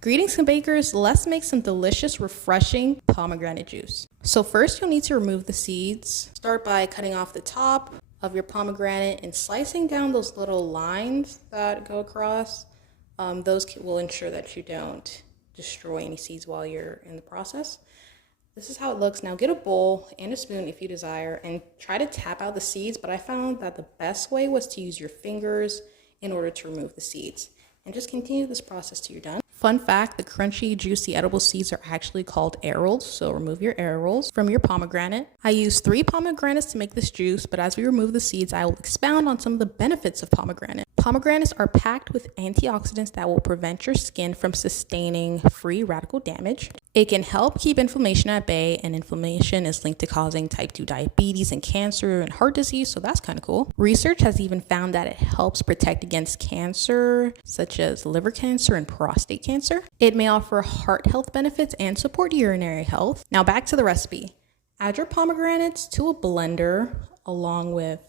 Greetings bakers, let's make some delicious, refreshing pomegranate juice. So first you'll need to remove the seeds. Start by cutting off the top of your pomegranate and slicing down those little lines that go across. Those will ensure that you don't destroy any seeds while you're in the process. This is how it looks. Now get a bowl and a spoon if you desire and try to tap out the seeds, but I found that the best way was to use your fingers in order to remove the seeds. And just continue this process till you're done. Fun fact, the crunchy, juicy, edible seeds are actually called arils, so remove your arils from your pomegranate. I used 3 pomegranates to make this juice, but as we remove the seeds, I will expound on some of the benefits of pomegranate. Pomegranates are packed with antioxidants that will prevent your skin from sustaining free radical damage. It can help keep inflammation at bay, and inflammation is linked to causing type 2 diabetes and cancer and heart disease, so that's kind of cool. Research has even found that it helps protect against cancer, such as liver cancer and prostate cancer. It may offer heart health benefits and support urinary health. Now back to the recipe. Add your pomegranates to a blender along with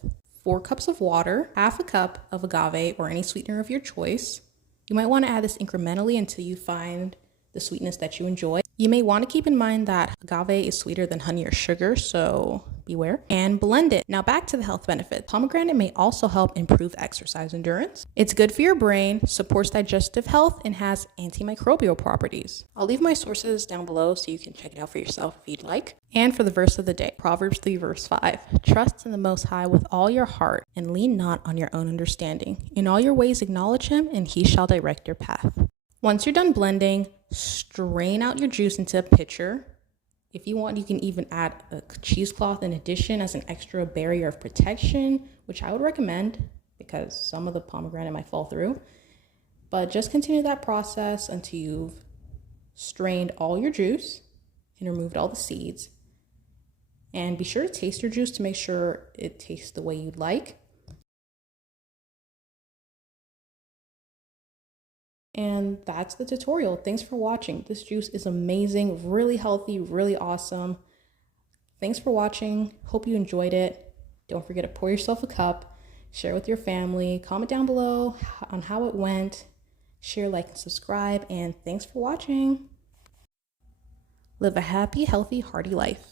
4 cups of water, half a cup of agave or any sweetener of your choice. You might want to add this incrementally until you find the sweetness that you enjoy. You may want to keep in mind that agave is sweeter than honey or sugar, so beware. And blend it. Now back to the health benefits. Pomegranate may also help improve exercise endurance. It's good for your brain, supports digestive health, and has antimicrobial properties. I'll leave my sources down below so you can check it out for yourself if you'd like. And for the verse of the day, Proverbs 3 verse 5. Trust in the Most High with all your heart and lean not on your own understanding. In all your ways acknowledge him and he shall direct your path. Once you're done blending, strain out your juice into a pitcher. If you want, you can even add a cheesecloth in addition as an extra barrier of protection, which I would recommend because some of the pomegranate might fall through. But just continue that process until you've strained all your juice and removed all the seeds. And be sure to taste your juice to make sure it tastes the way you'd like. And that's the tutorial. Thanks for watching. This juice is amazing, really healthy, really awesome. Thanks for watching. Hope you enjoyed it. Don't forget to pour yourself a cup, share with your family, comment down below on how it went, share, like, and subscribe, and thanks for watching. Live a happy, healthy, hearty life.